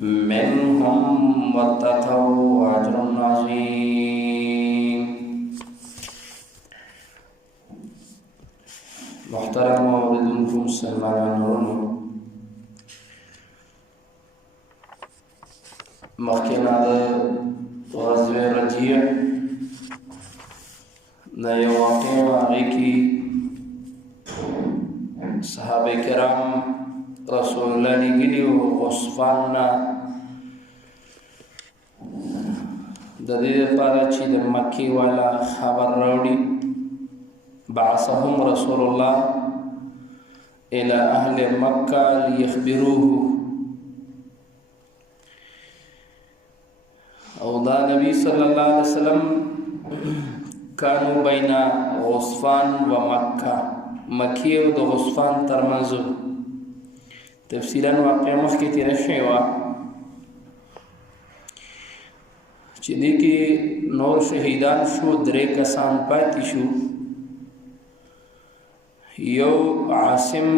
منهم واتقوا أجر عظيم. محترم اوریدونکو مسلمانانو ورونو، مخکې د غزوه رجیع د یو واقعې په هغې کې صحابه کرام رسول الله لیږلي وو غصفان نه د دې لپاره چې د مکې والا خبر راوړي. بعثهم رسول الله الى اهل مکه ليخبروه، او دا نبی صلی الله علیه وسلم كانوا بين غصفان ومكة، مكي او د غصفان ترمنځ. تفصیلا واقع مخکې تېره شوې وه چې دې کې نور شهیدان شو، 3 کسان پاتې شو. یو عاصم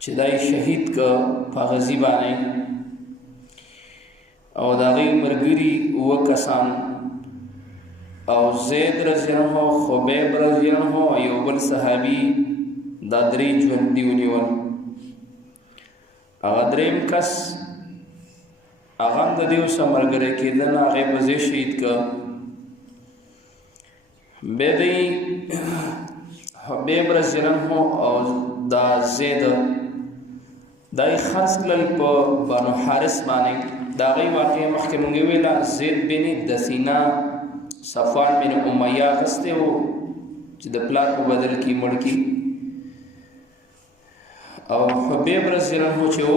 چې دای شهید که په غزي باندې، او د هغې ملګري 7 کسان، او زید رضی الله عنه، خبیب رضی الله عنه، یو بل صحابي، دا 3 ژوندي ونیول. هغه 3م کس هغه هم د دې سره ملګری کېده نه، هغې به ځای شهید که. بیا دی حبیب رضی الله عنه او دا زید دا یې خرڅ کړل په بنو حارث باندې. د هغې واقعې مخکې مونږ ویله، زید بن دثینه صفوان بن امیه اخیستی و چې د پلار په بدل کې مړ کړي، او حبیب رضی الله عنه چې و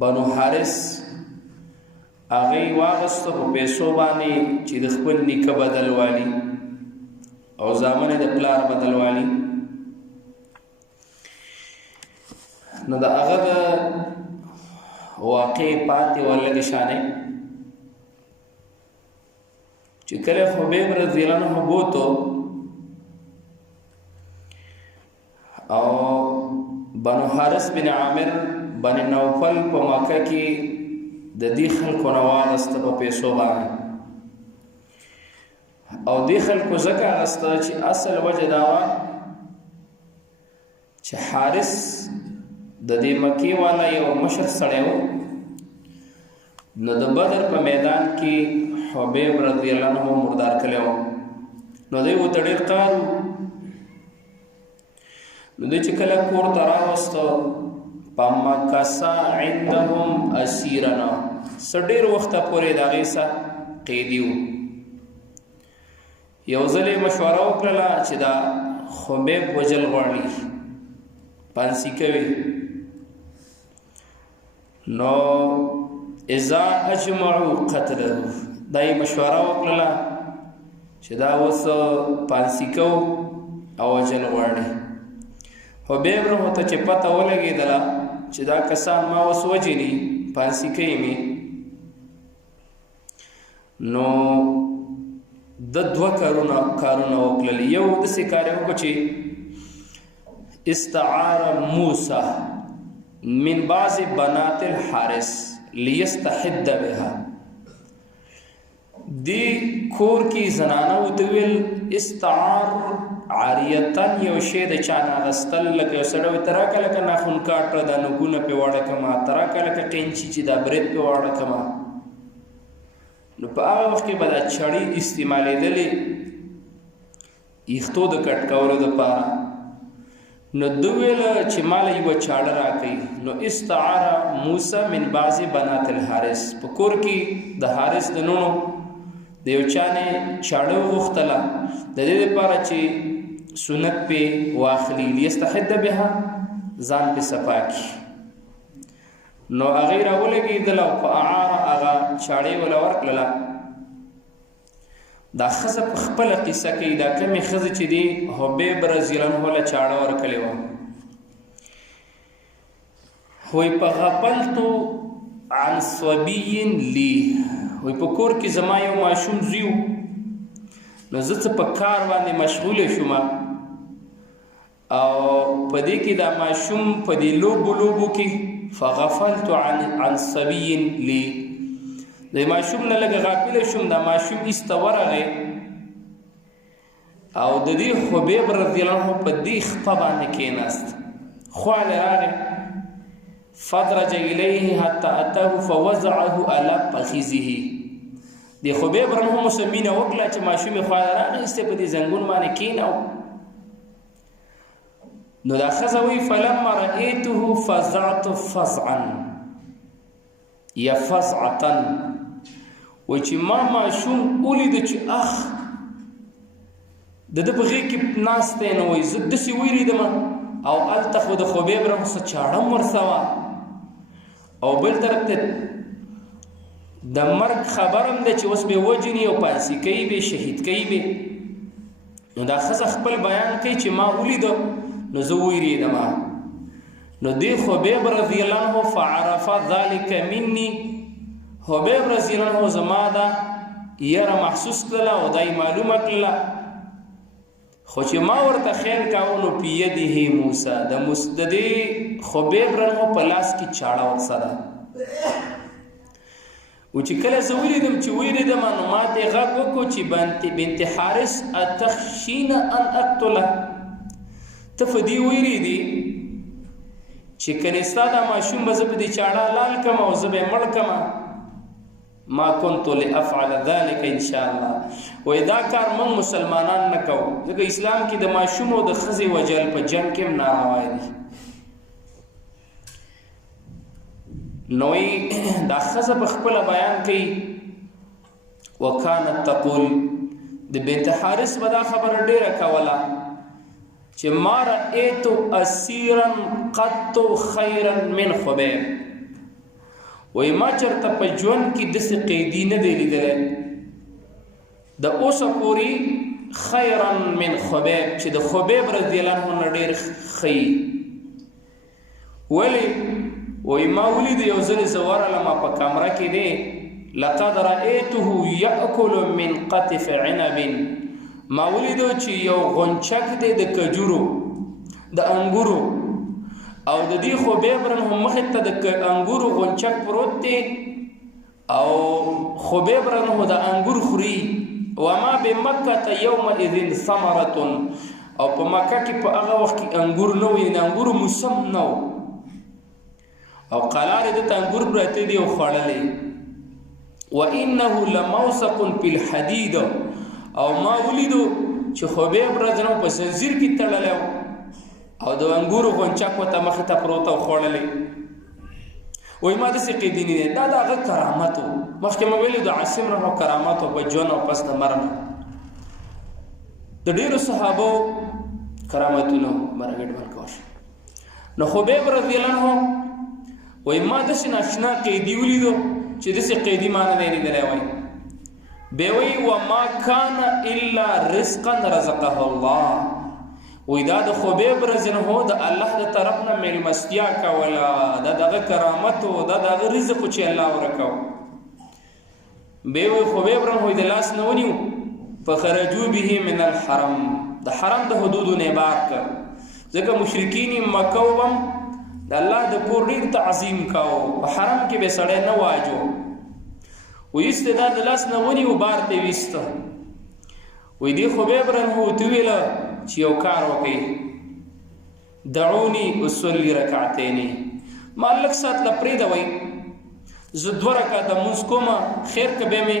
بنو حارث هغې واخیسته په پیسو باندې چې د خپل نیکه بدل والي او زامن د پلار بدل والي. نو د هغه د واقع پاتې ولګې شانې چې کله حبیب رضی الله عنه بوتو او بنو حارث بن عامر بن نوفل په مکه کې د دې خلکو نه واغسته په پیسو باندې، او دې خلکو ځکه اغسته چې اصل وجه دا وه چې حارث د دې مکې والا یو مشر سړی و. نو د بدر په میدان کې حبیب رضی الله عنه مردار کړی و، نو دوی ورته ډېر قهر و. نو دوی چې کله کور ته راوسته، فمکث عندهم اسیرنا، څه ډېر وخته پورې د هغې سره قیدي و. یو ځل یې مشوره وکړله چې دا خبیب وجل غواړي، پانسي کوي. نو اذا اجمعوا قتله، دا یې مشوره وکړله چې دا اوس پانسي کو او وجل غواړي. حبیب رحمه ته چې پته ولګېدله چې دا کسان ما اوس وجلي، پانسي کوي مې، نو د 2 کارونه وکړل. یو داسې کار یې وکړو چې استعار موسی من بعض بنات الحارث لیستحد بها. دی کور کې زنانه ورته ویل استعار عاریتن، یو شی د چا نه اخیستل، لکه یو سړی وایي ته راکړه لکه ناخن کاټه، دا نګونه پرې واړه کړمه، ته راکړه لکه قینچي چې دا برید پرې واړه کړمه. نو په هغه وخت کې به دا چړې استعمالېدلې ایښتو د کټ کولو دپاره. نو دوی ویله چې ماله یوه چاړه راکوي. نو استعاره موسی من بعض بنات الحارث، په کور کې د حارث د نونو د یو چا نه چاړه وغوښتله د دې دپاره چې سنت پې واخلي، لیستحد بها، ځان پې صفا کړي. نو هغې راولګېدله او په اعاره هغه چاړې وله ورکړله. دا ښځه په خپله قصه کوي، دا کمې ښځې چې دي حبیب رضی الله عنه له چاړه ورکړې وه. وایي په غفلتو عن صبي لي، وایي په کور کې زما یو ماشوم زوی و، نو زه څه په کار باندې مشغوله شوم، او په دې کې دا ماشوم په دې لوبو کې فغفلت عن صبي لي د ماشوم نه لږ غافل شوم دا ماشوم استورغه او د دې خبیب رضی الله عنه په دې خطه باندې کېناست خواله راغی فدرج الیه حتى اتاه فوضعه على فخذه د خبیب رضی الله عنه مسمینه وکړه چې ماشوم خواله راغی است په دې زنګون باندې کېناو نو دا خزوی فلما رأيته فزعت فزعا یا فزعتا و چې ما شوم ولید چې اخ د په غېږ کې ناسته نه وای زه داسې ویریدم او هلته خو د خبیب رحم څه چاړه ورسه وه او بل طرف ته د مرګ خبرم دی چې اوس به وجني او پانسي کوي به شهید کوي به نو دا ښځه خپل بیان کوي چې ما ولیده نو زه ویریدم نو دی خبیب رضی الله عنه فعرف ذلك مني خبیب رضی الله عنه زما دا یره محسوس کړله او دای معلومه کړله خو چې ما ورته خیال کاوه نو په یده موسی د دې خبیب رحمه په لاس کې چاړه ورسره و چې کله زه ولیدم چې ویریدم نو ما ته غږ وکړو چې بنت حارث اتخشین ان اقتله ته په دې ویریدي چې کنه ستا دا ماشوم به زه په دې چاړه لال کم او زه به مړ کم ما كنت لافعل ذلك ان شاء الله و دا کار موږ مسلمانان نه کوو ځکه اسلام کې د ماشوم او د ښځې وجل په جنګ کې هم ناروا دي نوې دا ښځه په خپل بیان کوي وکانت تقول د بنت حارث به دا خبر ډیره کوله چې ما رأيت اسيرا قط خيرا من خبيب وای ما چرته په ژوند کې داسې قیدي نه دی لیدلی د اوسه پورې خیرا من خبیب چې د خبیب رضی الله عنه نه ډېر ښه ولې وای ما ولید یو ځل زه ورغلم په کمره کې دی لقد رأيته يأكل من قطف عنب ما ولیدو چې یو غونچک دی د کجورو د انګورو او د دې خبیب رحمه مخې ته د انګورو غونچک پروت دی او خبیب رحمه د انګور خوري وما بمکه یومئذ ثمره او په مکه کې په هغه وخت کې انګور نه وي انګور موسم نه او قلارې د انګور پراته دی او خوړلې وانه لموثق في الحديد او ما ولیدو چې خبیب رحمه په زنجیر کې تړلی او د انګورو غونچک ورته مخې ته پروت او خوړلی وایي ما داسې قیدي نه دی دا د هغه کرامت و مخکې مې ویلي د عاصم رحمه کرامت و په ژوند او پس د مرګ د ډېرو صحابو کرامتونه مرګ ورکوه نو خبیب رضی الله عنه وایي ما داسې ناشنا قیدي ولیدو چې داسې قیدي ما نه دی لیدلی وایي بیا وایي وما کان الا رزقا رزقه الله وی دا د خبیب رضی الله عنه د الله د طرف نه میلمستیا کوله دا دغه کرامت و دا دغه رزق چې الله ورکاو بیا وی خبیب رحمه د لاس نه ونیو فخرجوا به من الحرم د حرم د حدودو نه بار کړ ځکه مشرکین مکه وم د الله د کور ډیر تعظیم کاو په حرم کې به سړی نه واجو وی استداد د لاس نه ونیو بار ته وسته وی دی خبیب رحمه ته ویل چې یو کار وکړي دعوني اصلي رکعتين ما لږ ساعت له پرېږدوئ زه 2 رکعته لمونځ کوم خیر که بیا مې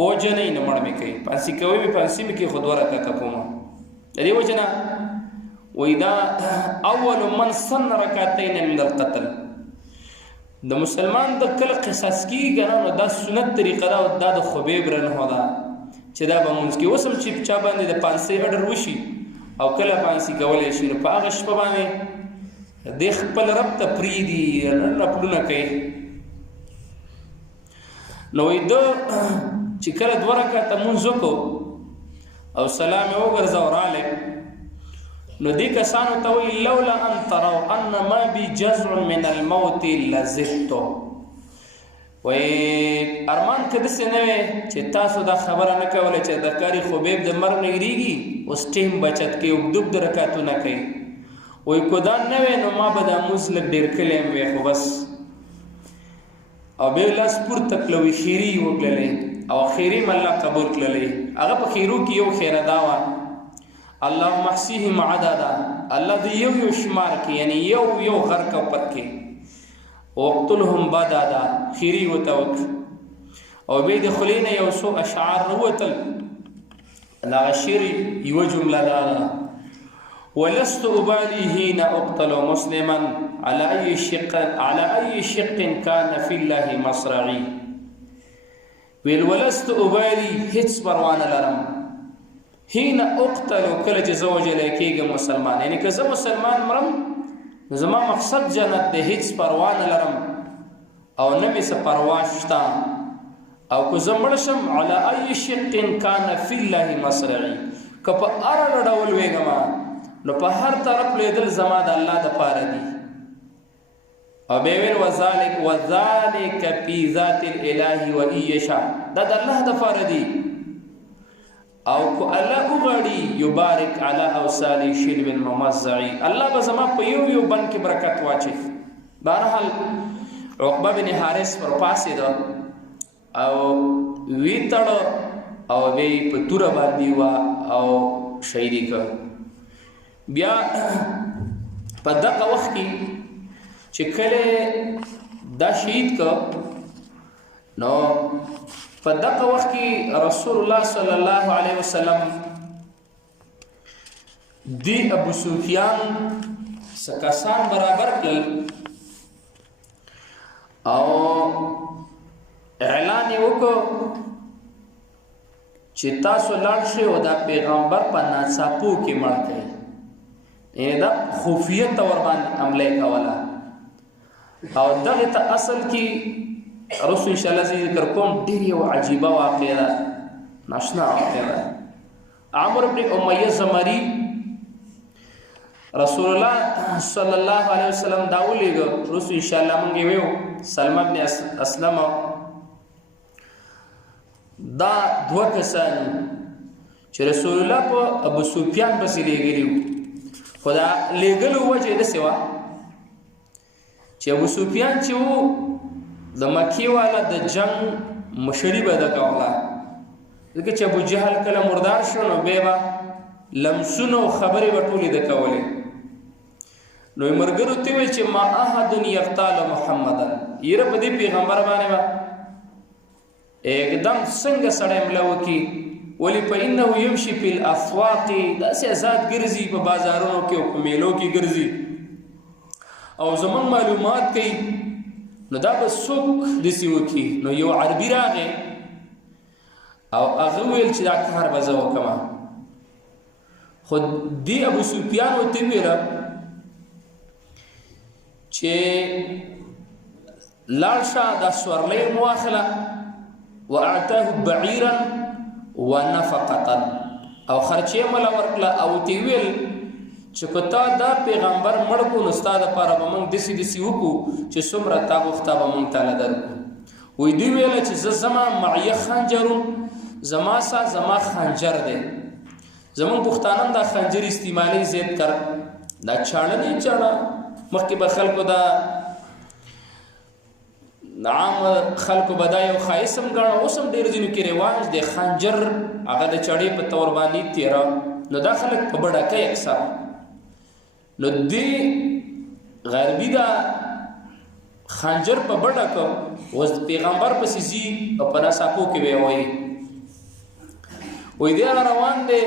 وجنئ نه مړ مې کوي پانسي کوئ مې پانسي مې کوي خو 2 رکعته کوم د دې وجه نه وایي دا اول من سن رکعتين من القتل د مسلمان د کله قصاص کېږي نه نو دا سنت طریقه ده دا د خبیب رحمه ده چې دا به مونځ کې اوس هم چې چا باندې د پانسۍ اډر وشي او کله پانسي کولی شي نو په هغه شپه باندې د خپل رب ته پرېږدي نفلونه کوي نو وایي ده چې کله 2 رکعته مونځ وکړو او سلام یې وګرځه رالی نو دې کسانو ته وایي لولا ان تروا ان ما بي جزع من الموت لزحتو وایي ارمان که داسې نه وی چې تاسو دا خبره نه کوله چې د کاري خبیب د مرګ نه یېرېږي اوس ټیم بچت کوي اوږده رکعتونه کوي وی کو دا نه وی نو ما به دا مونځ لږ ډېر کلی م وی خو بس او بیا لاس پورته کړه وی خیري یې وکړلې او خیري م الله قبول کړلې هغه په خیرو کې یو خیره دا وه اللهم احصیهم عددا الله د یو یو شمار کې یعنی یو غر کا پت کې وقتلهم بددا خیري ورته وکړه او بیا د خولې نه یو څو اشعار راوتل دغه شعر یوه جمله دا ده ولست أبالي حين أقتل مسلما على أي شق كان في الله مصرعي ویل ولست أبالي هیڅ پروا نه لرم حين أقتل کله چې زه وژلی کېږم مسلمان یعنی که زه مسلمان مرم نو زما مقصد جنت دی هیڅ پروا نه لرم او نه مې څه پروا شته او که زه مړ شم على أي شق كان في الله مصرعي که په هر ډول ویږم نو په هر طرف لیدل زما د الله دپاره دي او بیا ویل وذلک فی ذات الاله و ان یشاء دا د الله دپاره دي او که الله وغواړي یبارک علی اوصال شلب ممزعي الله به زما په یو بند کې برکت واچوي بهرحال عقبه بن حارث پر پاسېده او وی تړه او بیا یې په توره باندې وه او شهیدي کړ بیا په دغه وخت کې چې کله دا شهید کړ نو په دغه وخت کې رسول الله صلی الله علیه وسلم دی ابو سفیان څه کسان برابر کړل او اعلان یې وکړ چې تاسو لاړ شئ او دا پیغمبر په ناڅاپو کې مړ کړئ دا خفیه طور باندې عمله کوله او دغه ته اصل کې رسول ان شاء الله ذکر کوم ډېر یو عجیبه واقعه ده ناشنا واقعه ده عمرو بن امیه زمری رسول الله صلی الله علیه وسلم دا ولېږه رسول ان شاء الله مونږ ویو سلمہ بن اسلم دا دوه کسان چې رسول الله په ابو سفیان پسې لېږلي خدا لګلو وجه د سوا چې ابو سفیان چې وو د مکی والا د جنگ مشري به د کوله ځکه چې ابو جهل کله مردار شو نو بیا به لمسونه او خبرې به ټولې د کولې نو مرګرو ته ویل چې ما احد یقتال محمدا یره په دې پیغمبر باندې به एकदम څنګه سړی ملا وکي ولی فإنه يمشي في الأسواق داسې آزاد ګرځي په بازارونو کې او په میلو کې ګرځي او زمون معلومات کوي نو دا به څوک داسې وکي نو یو عربي راغی او هغه ویل چې دا کار به زه وکړم خو دی ابو سفیان ورته ویله چې لاړ شه دا سورلی مو واخله واعطاه بعيرا ونفقه او خرچه مل ورکله او تی ویل چې کتا دا پیغمبر مړ کو نو استاد لپاره به مونږ دسی وکړو چې څومره تا غوښته به مونږ تعالی درکو وی دی ویل چې زما معیه خنجر زما خنجر دی زمون پښتانان دا خنجر استعمالي زیات کړ دا چاړه نه چاړه مخکې به خلکو دا عام خلکو بدای او خایسم غاڼه اوسم ډیر ځینو کې رواج دی خنجر هغه د چړې په تور باندې تیرا نو دا خلک په بڑا کې اکثر نو دی غربي دا خنجر په بڑا کو اوس پیغمبر په سيزي او په ناساپو کې وي دی روان دی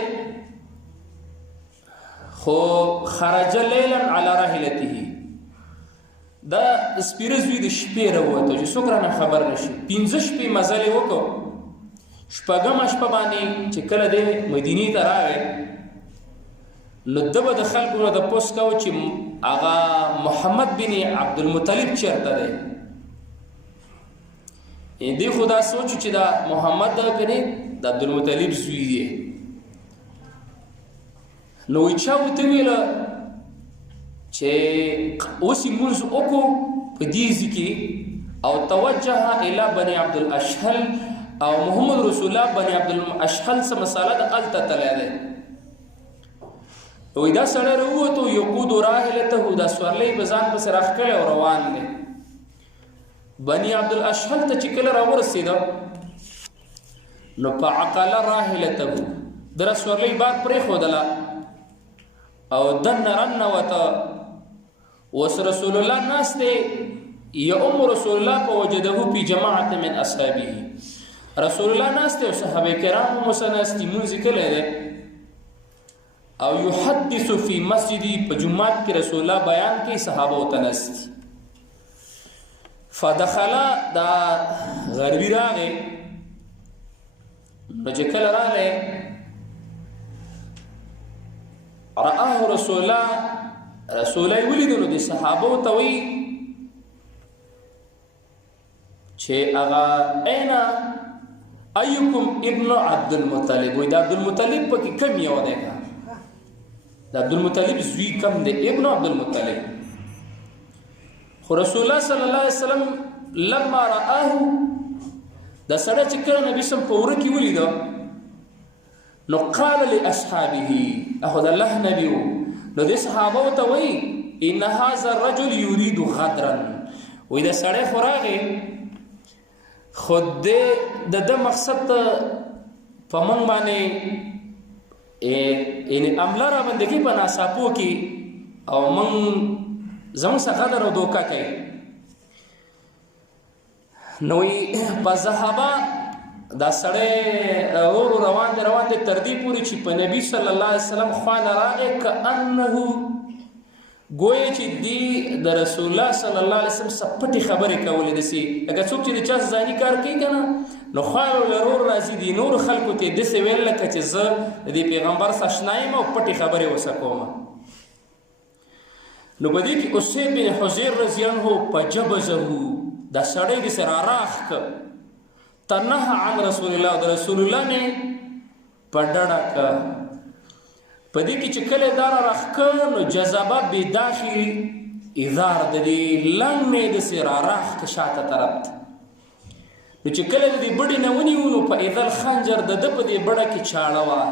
خو خرج ليلا على راحلته دا سپیرزوی د شپې راوته چې څوک رانه خبر نشي 15 شپې مزلې وکړو شپږم شپه باندې چې کله د مدینې ته راغی نو دبه د خلکو نه د پوس کاو چې هغه محمد بن عبد المطلب چیرته دی دې خدا سوچ چې دا محمد دا کني د عبد المطلب زوی دی نو چا وته ویل چې اوسې مونږ وکړو په دې ځکه او توجه الى بني عبد الاشهل او محمد رسول الله بني عبد الاشهل سم مساله د الته تله ده وې دا سړی راووتو یقود راحلته دا سورلی په ځان پسې راښکلی او روان دی بني عبدالاشهل ته چې کله راورسېده نو په عقله راحلته د سورلی بار پرېښودله او دنه رننوته اوس رسول الله ناست دی یؤم رسول الله فوجده فی جماعة من اصحابه رسول الله ناست دی او صحابه کرام هم ورسره ناست دي لمونځ یې کلی دی او یحدث فی مسجدی په جومات کې رسول الله بیان کوي صحابه ورته ناست دي فدخل دا غربي راغی نو چې کله راغی رآه رسول الله رسول الله ولیدو نو د صحابه ته وی چې هغه اینا ایکم ابن عبد المطلب وی د عبد المطلب پکې کم یو دی د عبد المطلب زوی کم دی ابن عبد المطلب خو رسول الله صلی الله علیه وسلم لما رآه دا سړی چې کله نبی سم په وره کې ولیدو نو قال لاصحابه اخذ الله نبی نو د صحابه ته وی ان هذا الرجل يريد غدرا وې دا سړی خو راغی خود د مقصد په موږ باندې ان عمله را باندې کې په ناصاپو کې او موږ زموږ څخه غدر او دوکه کوي نو په ذهبا دا سړی اور روان دي تر دې پورې چې په نبی صلی الله علیه وسلم خوانه راغی کأنه گویا چې دی د رسول الله صلی الله علیه وسلم سپټي خبرې کولې دسي لکه څوک چې د چا ځاني کار کوي کنه نو خو لرور راځي دي نور خلکو ته د څه ویل لکه چې زه د پیغمبر سره آشنایم او پټي خبرې وسکوم نو په دې کې اسید بن حذیر رضی الله عنه پجبزه دا سړی د سره راخ تنها عن رسول الله د رسول الله نه پډړه ک پدې کې چې کله دار راخکل نو جذبه به داخلي اظهار د دې لنګ نه د سره راخ شاته طرف نو چې کله دې بډې نه ونیونو په اذل خنجر د په دې بډه کې چاړه وا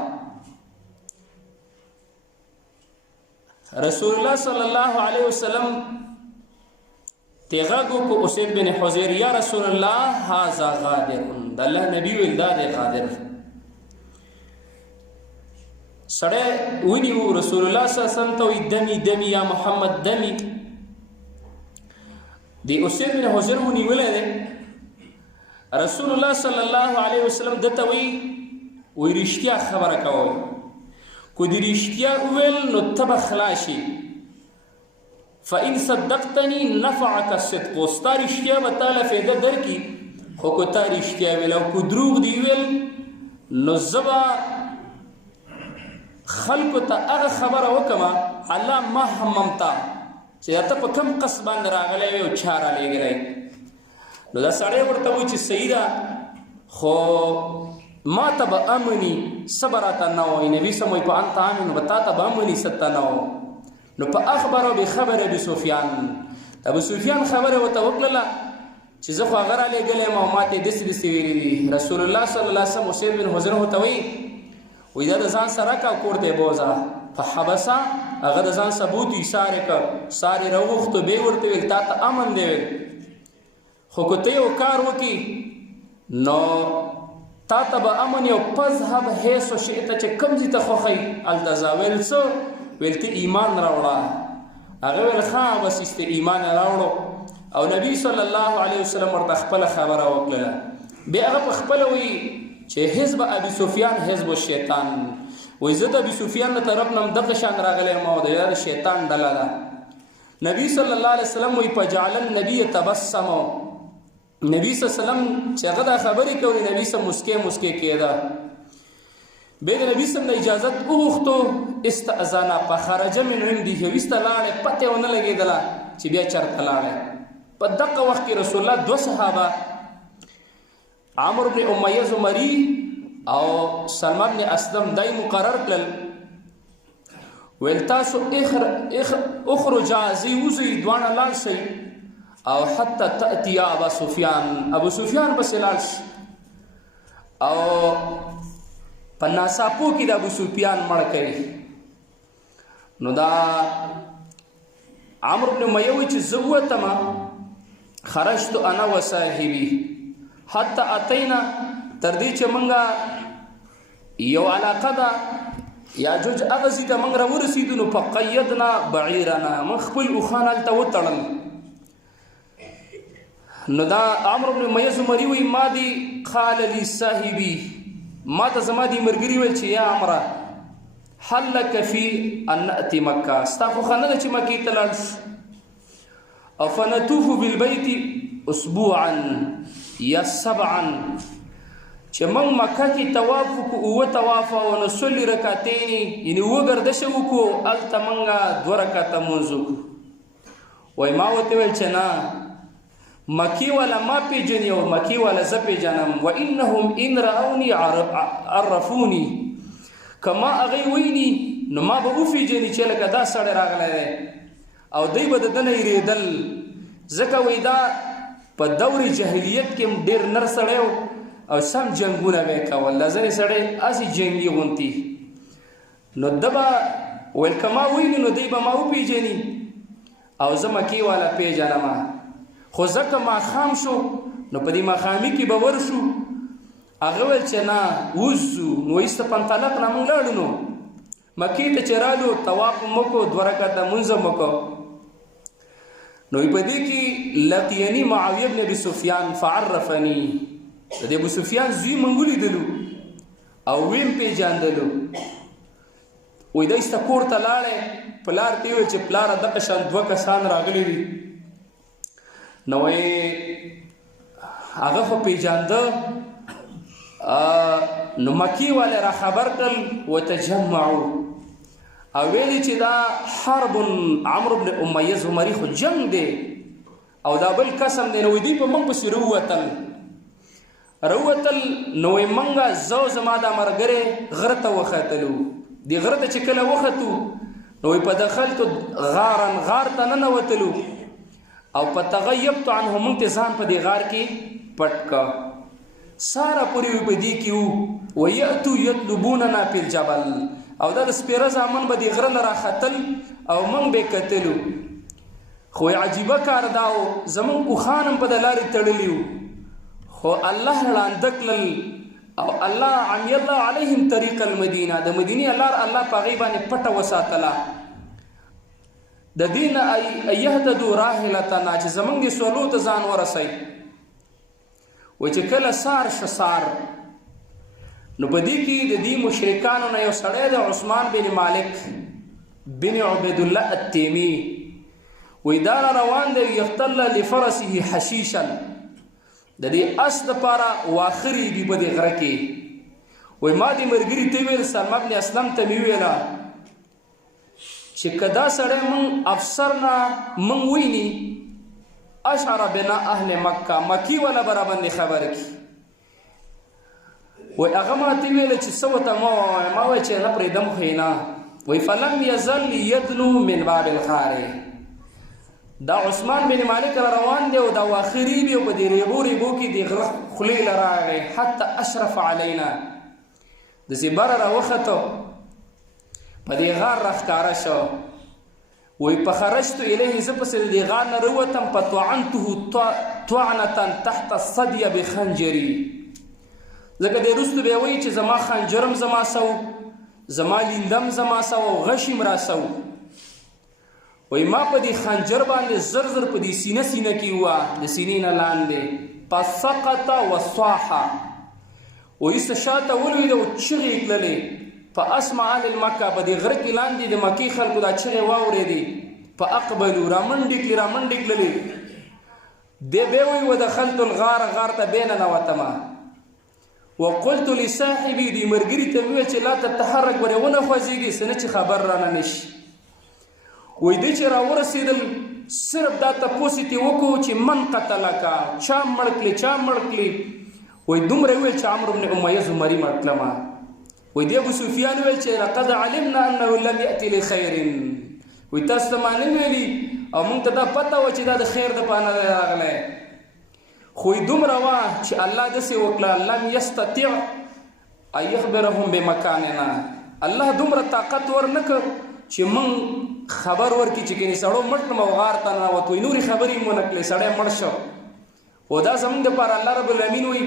رسول الله صلی الله علیه وسلم تیغاگو کو اسید بن حذیر یا رسول الله هذا غادر د الله نبی ولداد غادر سړی ونیو رسول الله صلی الله علیه وسلم ته دمی یا محمد دمی دی اسید بن حذیر ونیولې ده رسول الله صلی الله علیه وسلم دته وی رښتیا خبره کوي کو دی رښتیا ویل نو تبه خلاصي فإن صدقتني نفعك الصدق واستار رښتیا به تعالی فایده درکې خو کو تا رښتیا ویل او کو دروغ دی ویل نو زبا خلکو ته هغه خبره وکما الله ما هممتا چې ته په کم قص باندې راغلی او چاره لګرای نو دا سړی ورته وایي چې سیدا خو ما ته به امني صبرته نه وای نبی سموي په انت امن بتا ته به امني ست نه نو په اخبارو به خبره ابو سفیان خبره وته وکړه چې زه خو هغه را لګلې ما ماته دسي ویلي رسول الله صلی الله علیه وسلم اسید بن حذیر ته وایي وې دا ځان سره کا کوړته بوزا فحبسا هغه ځان ثبوت یې ساره راوخته به ورته ویل تا ته امن دی خو کوته یو کار وکي نو تا ته به امن یو پذهب هيڅ شئت چې کم دي ته خوخي التزاول سو ویلته ایمان راوړه هغه ول خا بس است ایمان راوړو او نبی صلی الله علیه وسلم ورته خپل خبره وکړه به هغه خپل وی چې حزب ابي سفيان حزب الشیطان وې زه د ابي سفيان له طرف نم دغه شان راغلی ما د شیطان ډله ده نبی صلی الله علیه وسلم وی پجعل النبي تبسم نبی صلی الله علیه وسلم چې هغه دا خبرې کوي نبی سم مسکه کېده به د نبی سم اجازه وغوښتو استاذان په خرج من عندي واستلاله پته ونه لګیدله چې بیا چرته لاله په دغه وخت کې رسول الله دو صحابه عمرو بن امیہ زمری او سلمان بن اسلم دای مقرر کړل ولتاسو اخرج ازي وزي دوان لال شي او حتى تاتي ابو سفيان بس لال او پناساپو کې د ابو سفیان مړ کړي نو دا عمرو بن امیہ وی چې زه ووتمه خرجت انا وصاحبي حتی اتینا تر دې چې موږ یو علاقه ده یاجوج اغزي ته موږ راورسېدو نو فقیدنا بعیرنا موږ خپل اوښان هلته وتړل. نو دا عمرو بن امیہ زمري وی ما دي قال لي صاحبي ما ته زما دي ملګري ویل چې یا عمره هل لك في ان ناتي مکه ستا خو ښه نه ده چې مکې ته لاړ شو او فنطوف بالبيت اسبوعا یا سبعا چې موږ مکه کې طواف وکړو اووه طواف او نصلي رکعتین یعنې اووه ګردشه وکړو هلته موږ دوه رکعته لمونځ وکړو. وایي ما ورته ویل چې نه مکی والا ما پیژني او مکی والا زه پیژنم وانهم ان رأوني عرفوني کما هغوی ویني نو ما به وپېژني چې لکه دا سړی راغلی دی او دوی به د ده نه هېرېدل ځکه وایي دا په دور جاهلیت کې ډېر نر سړی او سم جنګونه به یې کول دا ځینې سړی هسې جنګي غوندې نو ده به ویل که ما ویني نو دوی به ما وپېژني او زه مکې والا پیژنم خو ځکه ماښام شو نو په دې ماښامي کې به ورشو هغه ویل چې نه وځو نو ایسته پنطلق نه موږ لاړو نو مکې ته چې رالو طواف مو وکړو دوه رکعته لمونځ مو وکړو. نو په دې کې لقیني معاویه بن ابي سفیان فعرفني د ابو سفیان زوی موږ ولیدلو او ویم پیژندلو. وایي دی ستا کور ته لاړی پلار ته یې ویل چې پلاره دغه شان دوه کسان راغلي دي نو وایي هغه خو پیژانده نو مکی والا را خبر کړل وتجمعو او ویلي چې دا حرب عمرو بن امیہ زمري خو جنگ دی او دا بل قسم دی نو دوی په موږ پسې راووتل نو وایي موږ زه او زما دا ملګری غره ته وختلو دې غره ته چې کله وختو نو وایي په دخلتو غار ته ننوتلو او په تغیبت عنه موږ ته ځان په دې غار کې پټ کا ساره پورې په دې کې وو ویأتو یطلبوننا فی الجبل او دا د سپیره زامن به دې غره نه راختل او موږ به یې کتلو. خو عجیبه کار دا و زموږ اوښان هم په د لارې تړلي وو خو الله ړانده کړل او الله عمی الله علیهم طریق المدینه د مدینې لار الله په هغې باندې پټه وساتله د دې نه ایهددو راحلتنا چې زموږ دې سولو ته ځان ورسوي. وایي چې کله سار شه سار نو په دې کې د دې مشرکانو نه یو سړی د عثمان بن مالک بن عبیدالله التیمي وایي دا روان دی یختل لفرسه حشیشا د دې اس دپاره واښه ریږي په دې غره کې. وایي ما دې ملګري ته ویل سلمه بن اسلم ته مې وویله چې که دا سړی موږ افسر نه موږ ویني اشعر بنا اهل مکه مکی والا برابندې خبر کی. وایي هغه ما ته ویله چې څه ورته ما ووایه ما وایي چې نه پرېږدم خو یې نه. وایي فلم یزل یدنو من باب الغار دا عثمان بن مالک را روان دی او دا واښه ریبي او په دې ریبو کې د غره خولې له راغی حتی اشرف علینا داسې بره راوخته په دې غار راښکاره شو. وایي فخرجت الیه زه پسې د دې غار نه راووتم فطعنته طعنة تحت الصدی بخنجري ځکه دې وروسته بیا وایي چې زما خنجرم زما سو زما لیندم زما سو او غشم را سو. وایي ما په دې خنجر باندې زر په دې سینه کې وه د سینې نه لاندې فسقط وصاح وایي څه شاته ولوېده او چغې یې کړلې فاسمع اهل المکه په دې غره کې لاندې د مکې خلکو دا چغې واورېدې فاقبلوا رامنډې کړلې دی بیا وایي ودخلت الغار غار ته بیا ننوتمه وقلت لصاحبي دې ملګري ته مې وویل چې لا تتحرک ورې ونه خوځېږي څه نه چې خبر رانه نه شي. وایي دی چې راورسېدل صرف دا تپوس یې ترې وکړو چې من قتلکه چا مړ کړې وایي دومره یې وویل چې عمرو بن امیہ زمري مړ کړمه. وایي دی ابو سفیان ویل چې لقد علمنا انه لم یأتي لخیر وایي تاسو ته ما نه ویلي او موږ ته دا پته وه چې دا د خیر دپاره نه دی راغلی. خو یې دومره وه چې الله داسې وکړه لم یستطیع ان یخبرهم بمکاننا الله دومره طاقت ورنکړ چې مونږ خبر ورکړي چې کني سړو مړ کړم او غار ته ننوت وایي نورې خبرې مو نه کړې سړی مړ شو خو دا زمونږ دپاره الله رب العالمین وایي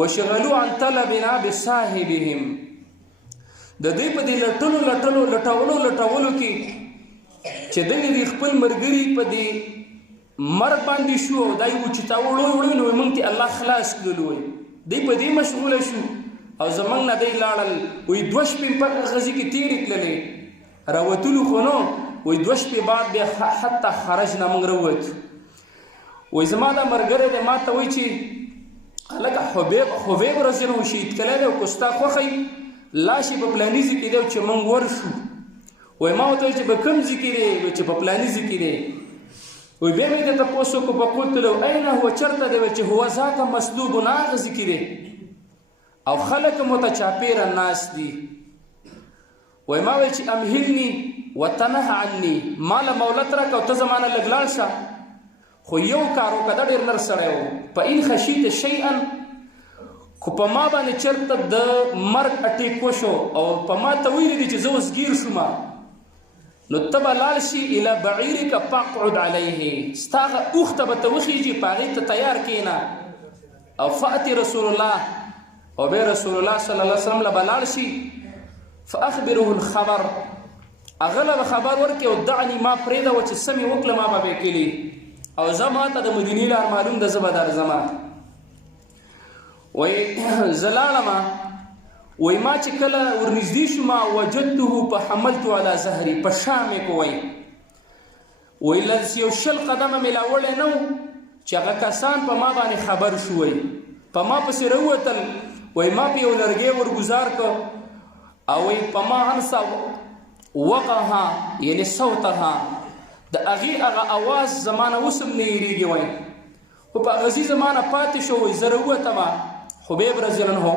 وشغلوا عن طلبنا بصاحبهم د دوی په دې لټولو کې چې دوی د خپل ملګري په دې مرګ باندې شو او دا یې و چې تا وړوي نو موږ ته الله خلاص کړلو وایي دوی په دې مشغوله شو او زمونږ نه دی لاړل وایي 2 شپې په غزي کې تېرې تللې راوتلو خو نو وایي 2 شپې بعد بیا حتی خرجنا موږ راووتو وایي زما دا ملګری دی ما ته وایي چې هلکه حبیب رضی الله شهید کلی دی او که ستا خوښه لاشي په پلاني ځای کې دی چې موږ ورشو وایي ما ورته ویل چې په کوم ځای کې دی چې په پلاني ځای کې دی وایي بیا مې درته تپوس وکړو فقلت له اين هو چېرته دی وایي چې هو ذاک مسلوب هغه ځای کې دی او خلک متچاپېره ناست دي وایي ما ویل چې امهلني وتنه عني ما له مهلت راکړه او ته زما نه لږ لاړ شه خو یو کار وکړه دا ډېر نر سړی و په ان خشیت شیئا خو په ما باندې چېرته د مرګ اټیک وشو او په ما ته ویلي دي چې زه اوس ګیر شوم نو ته به لاړ شي الی بعیرک فاقعد علیه ستا هغه اوښ ته به ته وخیږي په هغې ته تیار کښېنه او فأتي رسول الله او بیا رسول الله صلی الله علیه وسلم له به لاړ شي فاخبره الخبر هغه له به خبر ورکړي او دعني ما پرېږده چې څه مې وکړه ما به بیا کلي او زه ما ته د مدینې لار معلوم ده زه به درځمه وایي زه لاړمه وایي ما چې کله ورنږدې شوم وجدته فحملت على ظهري په شا مې کو وایي وایي لږ یو 20 قدمه مې لا وړی نه و چې هغه کسان په ما باندې خبر شو وایي په ما پسې راووتل وایي ما په یو لرګی ورګزار کړ او وایي په ما انسه وقعها یعنې صوتها د هغې هغه اواز زمانه اوس هم نه هېرېږي وایي خو په غزي زمانه پاتې شو وایي زه راووتمه حبیب رضی الله عنه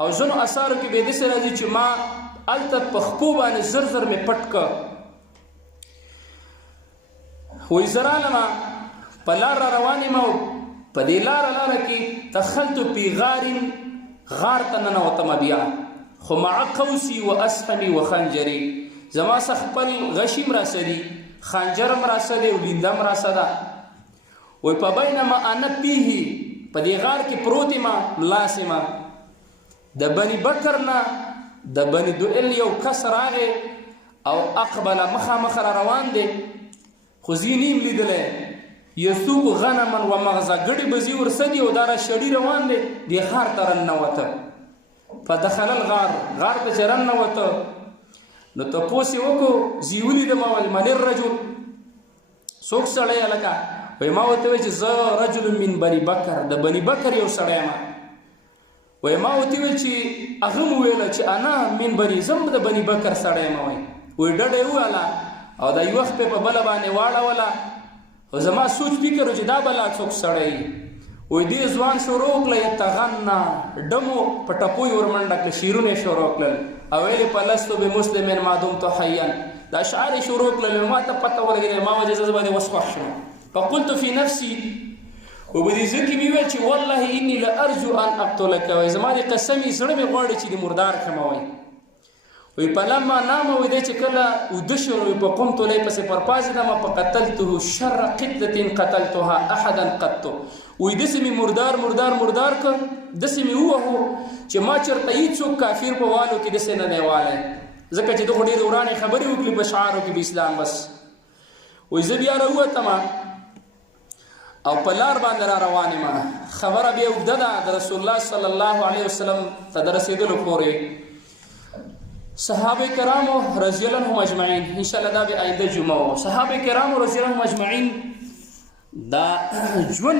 او ځینو اثارو کې بیا داسې راځي چې ما هلته په خپو باندې زر مې پټ کړ وایي زه رالمه په لار را روان یم او په دې لاره کې دخلت فی غار ته ننوتمه بیا خو مع قوسي و اسهمي و خنجري زما څخه خپل غشي م راسه دي خنجر م راسه دی او لینده م راسه ده وایي په بینما انا فیه په دې غار کې پروت یم ملاس یم د بني بکر نه د بني دوئل یو کس راغی او اقبل مخامخ را روان دی خو زه نیم لیدلی یسوق غنما و مغزه ګډې بزي ورسه دي او دا را شړي روان دی دې غار ته رننوته فدخل الغار غار ته چې رننوته نو تپوس یې وکړو زه یې ولیدم ویل من الرجل څوک سړی هلکه وایي ما ورته ویل چې زه رجل من بني بکر د بني بکر یو سړی یم وایي ما ورته ویل چې هغه مو ویله چې انا من بني زم د بني بکر سړی یم وایي ډډه یې ووهله او دا یوه خپې په بله باندې واړوله او زما سوچ فکر و چې دا بلا څوک سړی وایي دې ځوان شروع وکړه یتغنه ډمو په ټپو یې ورمنډه کړه شعرونه یې شروع کړل او ویلې په لستو بمسلمین ما دمت حیا دا اشعار یې شروع کړل ما ته پته ولګېده ما وجه زه باندې اوس خوښ شوم فقلت في نفسي وبدې زه کې مې ویل چې والله اني لارجو ان اقتلک وایي زما د قسمې زړه مې غواړي چې د مردار کړم وایي وی فلما نام وی دی چې کله وده شو نو په قمت لی پسې پرپاڅېدم فقتلته شر قتلة قتلتها احدا قط وی داسې مې مردار که داسې مې ووهو چې ما چېرته هېڅوک کافر په والو کې داسې نه دی والی ځکه چې دغه ډېرې ورانې خبرې وکړي په شعارو کې د اسلام بس وی زه بیا راووتمه او په لار باندې را روان یم خبره بیا اوږده ده د رسول الله صلی الله علیه وسلم ته د رسېدلو پورې صحابه کرامو رضی الله عنهم اجمعین ان شاء الله دا به آینده جمعه صحابه کرامو رضی الله عنهم اجمعین دا ژوند